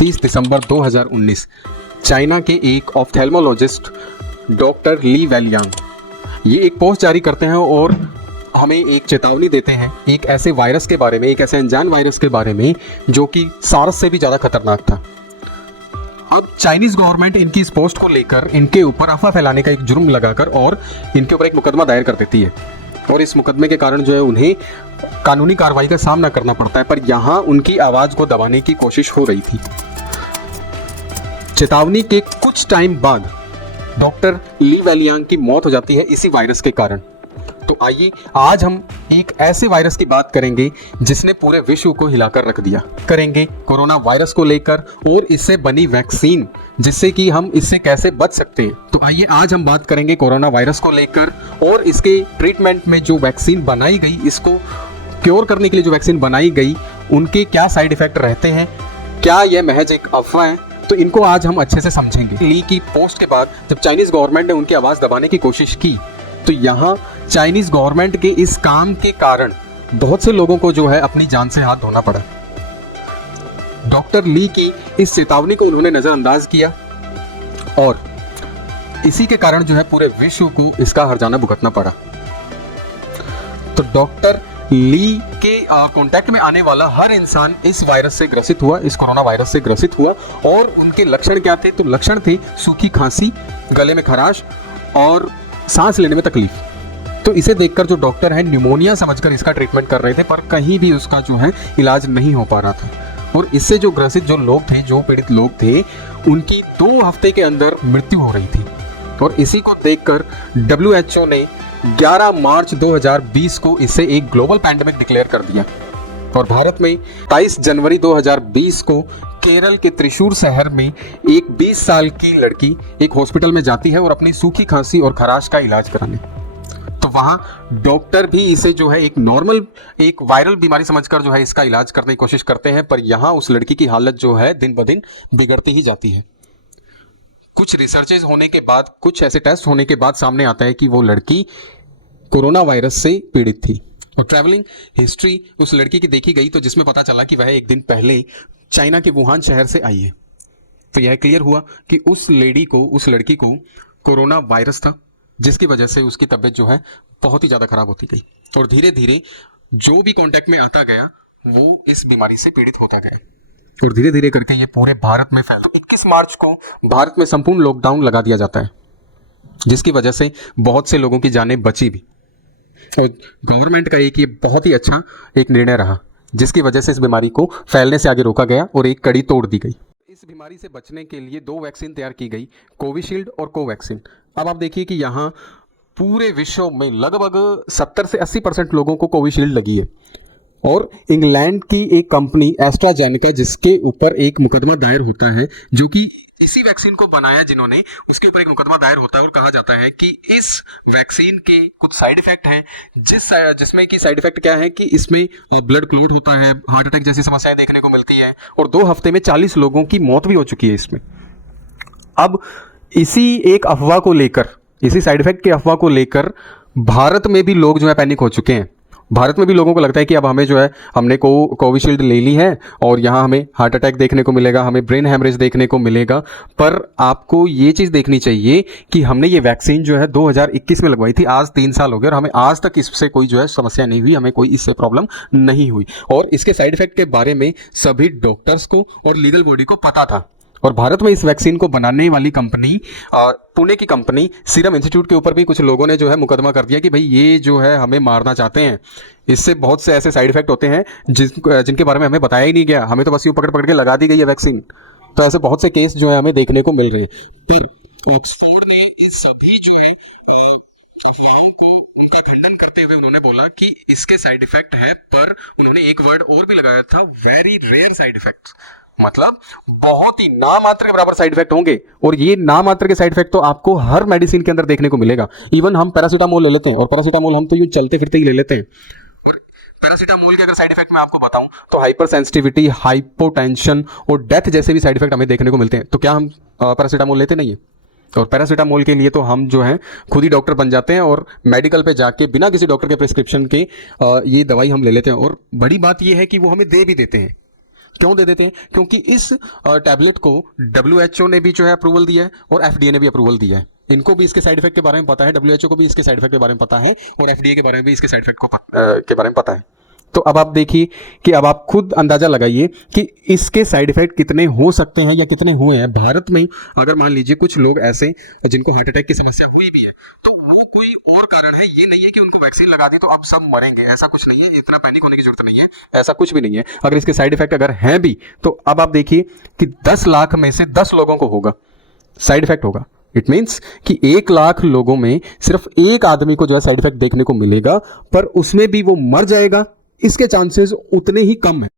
30 दिसंबर 2019 China के एक ophthalmologist doctor Li वेलियांग ये एक पोस्ट जारी करते हैं और हमें एक चेतावनी देते हैं एक ऐसे वायरस के बारे में, एक ऐसे अनजान वायरस के बारे में जो कि सार्स से भी ज़्यादा खतरनाक था। अब चाइनीज गवर्नमेंट इनकी इस पोस्ट को लेकर इनके ऊपर अफवाह फैलाने का एक जुर्म लगाकर और इनके ऊपर एक मुकदमा दायर कर देती है और इस मुकदमे के कारण जो है उन्हें कानूनी कार्रवाई का सामना करना पड़ता है। पर यहाँ उनकी आवाज़ को दबाने की कोशिश हो रही थी। चेतावनी के कुछ टाइम बाद डॉक्टर ली वेलियांग की मौत हो जाती है इसी वायरस के कारण। तो आइए आज हम एक ऐसे वायरस की बात करेंगे जिसने पूरे विश्व को हिलाकर रख दिया। करेंगे कोरोना वायरस को लेकर और इससे बनी वैक्सीन जिससे कि हम इससे कैसे बच सकते हैं। तो आइए आज हम बात करेंगे कोरोना वायरस को लेकर और इसके ट्रीटमेंट में जो वैक्सीन बनाई गई, इसको क्योर करने के लिए जो वैक्सीन बनाई गई, उनके क्या साइड इफेक्ट रहते हैं, क्या यह महज एक अफवाह है, तो इनको आज हम अच्छे से समझेंगे। ली की पोस्ट के बाद जब चाइनीज गवर्नमेंट ने उनकी आवाज़ दबाने की कोशिश की तो यहाँ चाइनीज गवर्नमेंट के इस काम के कारण बहुत से लोगों को जो है अपनी जान से हाथ धोना पड़ा। डॉक्टर ली की इस चेतावनी को उन्होंने नजरअंदाज किया और इसी के कारण जो है पूरे विश्व को इसका हर्जाना भुगतना पड़ा। तो डॉक्टर ली के कांटेक्ट में आने वाला हर इंसान इस वायरस से ग्रसित हुआ, इस कोरोना वायरस से ग्रसित हुआ। और उनके लक्षण क्या थे? तो लक्षण थे सूखी खांसी, गले में खराश और सांस लेने में तकलीफ। तो इसे देखकर जो डॉक्टर है न्यूमोनिया समझकर इसका ट्रीटमेंट कर रहे थे, पर कहीं भी उसका जो है इलाज नहीं हो पा रहा था। और इससे जो ग्रसित जो लोग थे, जो पीड़ित लोग थे, उनकी 2 हफ्ते के अंदर मृत्यु हो रही थी। और इसी को देखकर WHO ने 11 मार्च 2020 को इसे एक ग्लोबल पैंडेमिक डिक्लेयर कर दिया। और भारत में 23 जनवरी 2020 को केरल के त्रिशूर शहर में एक 20 साल की लड़की एक हॉस्पिटल में जाती है और अपनी सूखी खांसी और खराश का इलाज कराने। तो वहाँ डॉक्टर भी इसे जो है एक नॉर्मल, एक वायरल बीमारी समझकर जो है इसका इलाज करने की कोशिश करते हैं। पर यहाँ उस लड़की की हालत जो है दिन ब दिन बिगड़ती ही जाती है। कुछ रिसर्चेज होने के बाद, कुछ ऐसे टेस्ट होने के बाद सामने आता है कि वो लड़की कोरोना वायरस से पीड़ित थी। और ट्रैवलिंग हिस्ट्री उस लड़की की देखी गई तो जिसमें पता चला कि वह एक दिन पहले चाइना के वुहान शहर से आई है। तो यह क्लियर हुआ कि उस लड़की को कोरोना वायरस था, जिसकी वजह से उसकी तबीयत जो है बहुत ही ज़्यादा खराब होती गई। और धीरे धीरे जो भी कांटेक्ट में आता गया वो इस बीमारी से पीड़ित होता गया और धीरे धीरे करके ये पूरे भारत में फैला। 21 मार्च को भारत में संपूर्ण लॉकडाउन लगा दिया जाता है, जिसकी वजह से बहुत से लोगों की जानें बची भी। और गवर्नमेंट का ये बहुत ही अच्छा एक निर्णय रहा, जिसकी वजह से इस बीमारी को फैलने से आगे रोका गया और एक कड़ी तोड़ दी गई। इस बीमारी से बचने के लिए 2 वैक्सीन तैयार की गई, कोविशील्ड और कोवैक्सीन। अब आप देखिए कि यहाँ पूरे विश्व में लगभग 70 से 80% लोगों को कोविशील्ड लगी है। और इंग्लैंड की एक कंपनी एस्ट्राजेनेका, जिसके ऊपर एक मुकदमा दायर होता है, जो कि इसी वैक्सीन को बनाया जिन्होंने, उसके ऊपर एक मुकदमा दायर होता है और कहा जाता है कि इस वैक्सीन के कुछ साइड इफेक्ट हैं, जिसमें कि साइड इफेक्ट क्या है कि इसमें ब्लड क्लॉट होता है, हार्ट अटैक जैसी समस्याएं देखने को मिलती है और 2 हफ्ते में 40 लोगों की मौत भी हो चुकी है इसमें। अब इसी एक अफवाह को लेकर, इसी साइड इफेक्ट के अफवाह को लेकर भारत में भी लोग जो है पैनिक हो चुके हैं। भारत में भी लोगों को लगता है कि अब हमें जो है, हमने कोविशील्ड ले ली है और यहाँ हमें हार्ट अटैक देखने को मिलेगा, हमें ब्रेन हैमरेज देखने को मिलेगा। पर आपको ये चीज़ देखनी चाहिए कि हमने ये वैक्सीन जो है 2021 में लगवाई थी, आज 3 साल हो गए और हमें आज तक इससे कोई जो है समस्या नहीं हुई, हमें कोई इससे प्रॉब्लम नहीं हुई। और इसके साइड इफेक्ट के बारे में सभी डॉक्टर्स को और लीगल बॉडी को पता था। और भारत में इस वैक्सीन को बनाने वाली कंपनी, पुणे की कंपनी सीरम इंस्टीट्यूट के ऊपर भी कुछ लोगों ने जो है मुकदमा कर दिया कि भाई ये जो है हमें मारना चाहते हैं, इससे बहुत से ऐसे साइड इफेक्ट होते हैं जिनके बारे में हमें बताया ही नहीं गया, हमें तो बस यूं पकड़ पकड़ के लगा दी गई है वैक्सीन। तो ऐसे बहुत से केस जो है हमें देखने को मिल रहे हैं। फिर ऑक्सफोर्ड ने इस सभी जो है अफवाहों को उनका खंडन करते हुए उन्होंने बोला कि इसके साइड इफेक्ट है, पर उन्होंने एक वर्ड और भी लगाया था, वेरी रेयर साइड इफेक्ट्स। मतलब बहुत ही नामात्र के बराबर साइड इफेक्ट होंगे। और ये नामात्र के साइड इफेक्ट तो आपको हर मेडिसिन के अंदर देखने को मिलेगा। इवन हम पैरासीटामोल ले लेते हैं और पैरासीटामोल हम तो यूं चलते फिरते ही ले लेते हैं। और पैरासीटामोल के अगर साइड इफेक्ट मैं आपको बताऊं तो हाइपर सेंसिटिविटी, हाइपोटेंशन और डेथ जैसे भी साइड इफेक्ट हमें देखने को मिलते हैं। तो क्या हम पैरासीटामोल लेते नहीं है? और पैरासीटामोल के लिए तो हम जो है खुद ही डॉक्टर बन जाते हैं और मेडिकल पे जाके बिना किसी डॉक्टर के प्रिस्क्रिप्शन के ये दवाई हम ले लेते हैं। और बड़ी बात ये है कि वो हमें दे भी देते हैं। क्यों दे देते हैं? क्योंकि इस टैबलेट को WHO ने भी जो है अप्रूवल दिया है और FDA ने भी अप्रूवल दिया है। इनको भी इसके साइड इफेक्ट के बारे में पता है, WHO को भी इसके साइड इफेक्ट के बारे में पता है और FDA के बारे में भी इसके साइड इफेक्ट के बारे में पता है। तो अब आप देखिए कि अब आप खुद अंदाजा लगाइए कि इसके साइड इफेक्ट कितने हो सकते हैं या कितने हुए हैं। भारत में अगर मान लीजिए कुछ लोग ऐसे जिनको हार्ट अटैक की समस्या हुई भी है, तो वो कोई और कारण है, ये नहीं है कि उनको वैक्सीन लगा दी तो अब सब मरेंगे, ऐसा कुछ नहीं है। इतना पैनिक होने की जरूरत नहीं है, ऐसा कुछ भी नहीं है। अगर इसके साइड इफेक्ट अगर हैं भी, तो अब आप देखिए कि 10 लाख में से 10 लोगों को होगा, साइड इफेक्ट होगा। इट मीन्स कि 1 लाख लोगों में सिर्फ एक आदमी को जो है साइड इफेक्ट देखने को मिलेगा, पर उसमें भी वो मर जाएगा, इसके चांसेस उतने ही कम है।